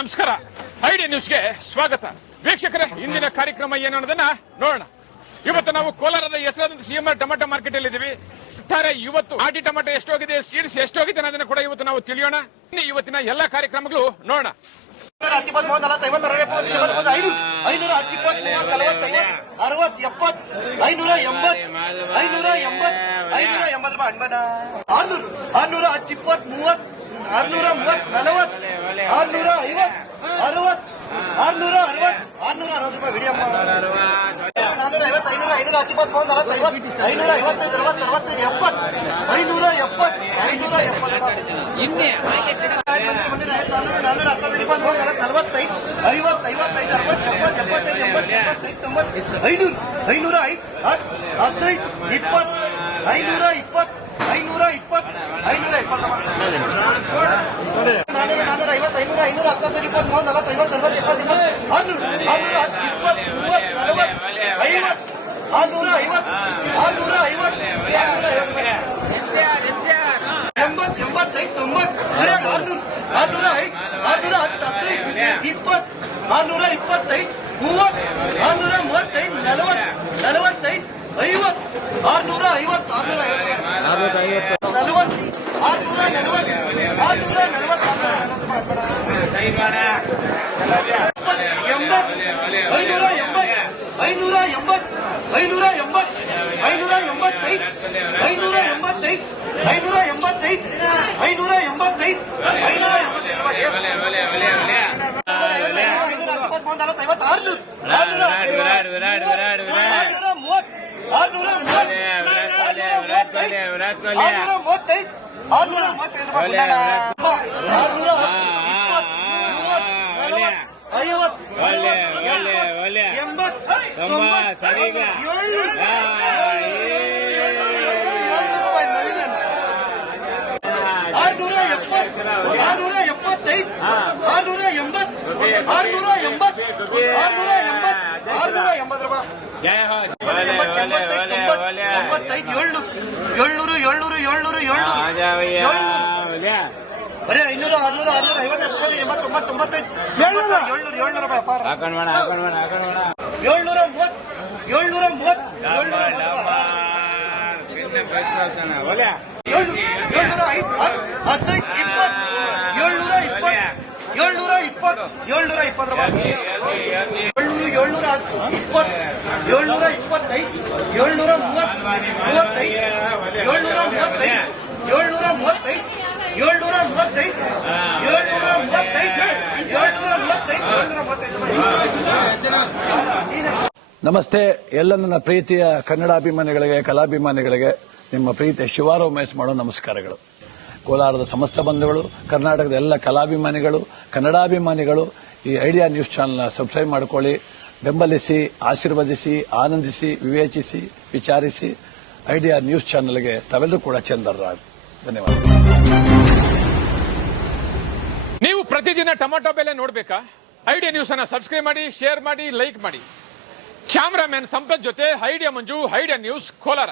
ನಮಸ್ಕಾರ. ಐಡಿ ನ್ಯೂಸ್ಗೆ ಸ್ವಾಗತ. ವೀಕ್ಷಕರೇ, ಇಂದಿನ ಕಾರ್ಯಕ್ರಮ ಏನು ಅನ್ನೋದನ್ನ ನೋಡೋಣ. ಇವತ್ತು ನಾವು ಕೋಲಾರದ ಹೆಸರಾದಂತ ಸಿಎಂಆರ್ ಟೊಮೆಟೊ ಮಾರ್ಕೆಟ್ ಅಲ್ಲಿ ಇದ್ದೀವಿ. ಇವತ್ತು ಆಟಿ ಟೊಮೆಟೊ ಎಷ್ಟೋಗಿದೆ, ಸೀಡ್ಸ್ ಎಷ್ಟೋಗಿದೆ ಅನ್ನೋದನ್ನ ಕೂಡ ಇವತ್ತು ನಾವು ತಿಳಿಯೋಣ. ಇವತ್ತಿನ ಎಲ್ಲಾ ಕಾರ್ಯಕ್ರಮಗಳು ನೋಡೋಣ. ನಮಸ್ತೆ. ಎಲ್ಲ ನನ್ನ ಪ್ರೀತಿಯ ಕನ್ನಡಾಭಿಮಾನಿಗಳಿಗೆ, ಕಲಾಭಿಮಾನಿಗಳಿಗೆ ನಿಮ್ಮ ಪ್ರೀತಿಯ ಶಿವಾರಾವ್ ಮ್ಯಾಚ್ ಮಾಡೋ ನಮಸ್ಕಾರಗಳು. ಕೋಲಾರದ ಸಮಸ್ತ ಬಂಧುಗಳು, ಕರ್ನಾಟಕದ ಎಲ್ಲ ಕಲಾಭಿಮಾನಿಗಳು, ಕನ್ನಡಾಭಿಮಾನಿಗಳು ಈ ಐಡಿಯಾ ನ್ಯೂಸ್ ಚಾನೆಲ್ನ ಸಬ್ಸ್ಕ್ರೈಬ್ ಮಾಡಿಕೊಳ್ಳಿ, ಬೆಂಬಲಿಸಿ, ಆಶೀರ್ವದಿಸಿ, ಆನಂದಿಸಿ, ವಿವೇಚಿಸಿ, ವಿಚಾರಿಸಿ. ಐಡಿಯಾ ನ್ಯೂಸ್ ಚಾನೆಲ್ಗೆ ತಾವೆಲ್ಲರೂ ಕೂಡ ಚಂದರ್ರಾಜ್. ಧನ್ಯವಾದ. ನೀವು ಪ್ರತಿದಿನ ಟೊಮೆಟೊ ಬೆಲೆ ನೋಡಬೇಕಾ? ಐಡಿಯಾ ನ್ಯೂಸ್ ಅನ್ನ ಸಬ್ಸ್ಕ್ರೈಬ್ ಮಾಡಿ, ಶೇರ್ ಮಾಡಿ, ಲೈಕ್ ಮಾಡಿ. ಕ್ಯಾಮರಾಮನ್ ಸಂಪತ್ ಜೊತೆ ಐಡಿಯಾ ಮಂಜು, ಐಡಿಯಾ ನ್ಯೂಸ್, ಕೋಲಾರ.